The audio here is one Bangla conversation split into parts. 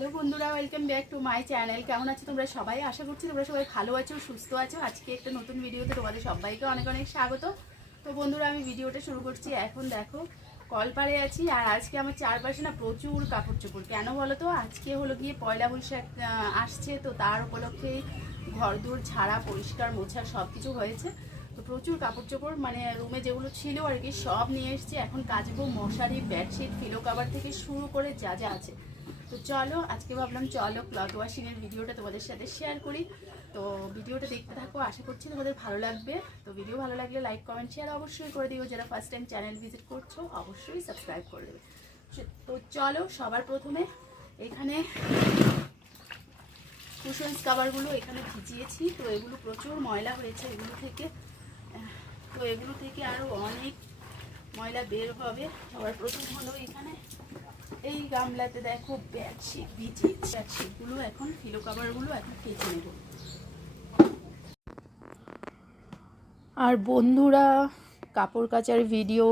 হ্যালো বন্ধুরা, welcome back to my channel. কেমন আছো তোমরা সবাই? আশা করছি তোমরা সবাই ভালো আছো, সুস্থ আছো। আজকে একটা নতুন ভিডিওতে তোমাদের সবাইকে অনেক অনেক স্বাগত। তো বন্ধুরা, আমি ভিডিওটা শুরু করছি। এখন দেখো কলপাড়ে আছি, আর আজকে আমার চারপাশে না প্রচুর কাপড় চোপড়। কেন বলো তো? আজকে হলো গিয়ে পয়লা বৈশাখ আসছে, তো তার উপলক্ষে ঘরদোর ঝাড়া, পরিষ্কার, মোছা সব কিছু হয়েছে। তো প্রচুর কাপড় চোপড়, মানে রুমে যেগুলো ছিল আর কি সব নিয়ে এসেছি। এখন কাচবো। মশারি, বেডশিট, পিলো কভার থেকে শুরু করে যা যা আছে। তো চলো, আজকে ভাবলাম চলো ক্লথ ওয়াশিংয়ের ভিডিওটা তোমাদের সাথে শেয়ার করি। তো ভিডিওটা দেখতে থাকো, আশা করছি তোমাদের ভালো লাগবে। তো ভিডিও ভালো লাগলে লাইক, কমেন্ট, শেয়ার অবশ্যই করে দিও। যারা ফার্স্ট টাইম চ্যানেল ভিজিট করছো অবশ্যই সাবস্ক্রাইব করে দেবে। তো চলো, সবার প্রথমে এখানে কুশনস কাভারগুলো এখানে ভিজিয়েছি। তো এগুলো প্রচুর ময়লা হয়েছে এগুলো থেকে আরও অনেক ময়লা বের হবে। সবার প্রথম হলো এখানে এই গামলাতে দেখো বেডশিট ভিজিয়ে, বেডশিটগুলো এখন পিলো কভারগুলো এখন কেচে নেব। আর বন্ধুরা, কাপড় কাচার video,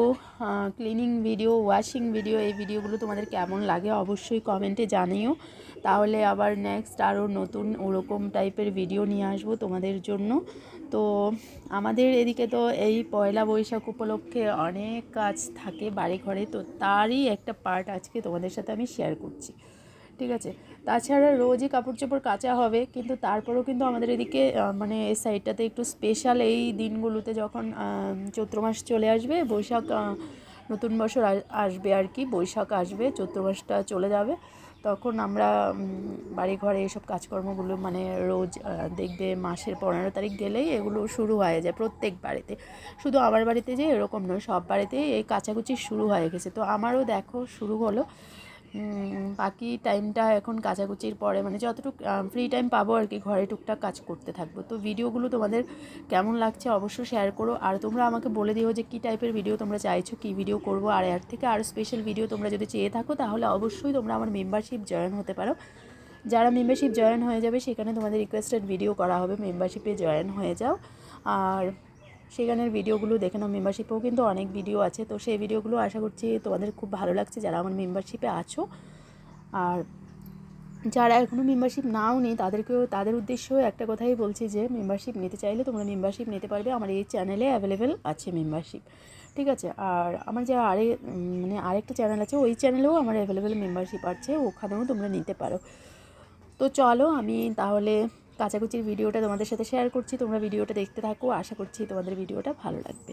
cleaning video, washing video, এই ভিডিওগুলো তোমাদের কেমন লাগে অবশ্যই কমেন্টে জানিও। তাহলে আবার নেক্সট আরও নতুন ওরকম টাইপের ভিডিও নিয়ে আসবো তোমাদের জন্য। তো আমাদের এদিকে তো এই পয়লা বৈশাখ উপলক্ষে অনেক কাজ থাকে বাড়ি ঘরে, তো তারই একটা পার্ট আজকে তোমাদের সাথে আমি শেয়ার করছি, ঠিক আছে? তাছাড়া রোজই কাপড় চোপড় কাচা হবে, কিন্তু তারপরেও কিন্তু আমাদের এদিকে মানে এই সাইডটাতে একটু স্পেশাল এই দিনগুলোতে, যখন চৈত্র মাস চলে আসবে, বৈশাখ নতুন বছর আসবে আর কি, বৈশাখ আসবে, চৈত্র মাসটা চলে যাবে, তখন আমরা বাড়ি ঘরে এইসব কাজকর্মগুলো মানে রোজ দেখবে মাসের 15 তারিখ গেলেই এগুলো শুরু হয়ে যায় প্রত্যেক বাড়িতে। শুধু আমার বাড়িতে যে এরকম নয়, সব বাড়িতেই এই কাচাকুচি শুরু হয়ে গেছে। তো আমারও দেখো শুরু হলো। বাকি টাইমটা এখন কাচাকুচির পরে মানে যতটুকু ফ্রি টাইম পাবো আর কি, ঘরে টুকটাক কাজ করতে থাকবো। তো ভিডিওগুলো তোমাদের কেমন লাগছে অবশ্যই শেয়ার করো। আর তোমরা আমাকে বলে দিও যে কী টাইপের ভিডিও তোমরা চাইছো, কী ভিডিও করব। আর এর থেকে আরও স্পেশাল ভিডিও তোমরা যদি চেয়ে থাকো, তাহলে অবশ্যই তোমরা আমার মেম্বারশিপ জয়েন হতে পারো। যারা মেম্বারশিপ জয়েন হয়ে যাবে, সেখানে তোমাদের রিকোয়েস্টেড ভিডিও করা হবে। মেম্বারশিপে জয়েন হয়ে যাও, আর সেখানের ভিডিওগুলো দেখে নাও। মেম্বারশিপেও কিন্তু অনেক ভিডিও আছে, তো সেই ভিডিওগুলো আশা করছি তোমাদের খুব ভালো লাগছে যারা আমার মেম্বারশিপে আছো। আর যারা এখনও মেম্বারশিপ নাও নি, তাদের উদ্দেশ্যেও একটা কথাই বলছি যে মেম্বারশিপ নিতে চাইলে তোমরা মেম্বারশিপ নিতে পারবে। আমার এই চ্যানেলে অ্যাভেলেবেল আছে মেম্বারশিপ, ঠিক আছে? আর আমার যে আরেকটা চ্যানেল আছে, ওই চ্যানেলেও আমার অ্যাভেলেবেল মেম্বারশিপ আছে, ওখানেও তোমরা নিতে পারো। তো চলো, আমি তাহলে কাচাকুচির ভিডিওটা তোমাদের সাথে শেয়ার করছি। তোমরা ভিডিওটা দেখতে থাকো, আশা করছি তোমাদের ভিডিওটা ভালো লাগবে।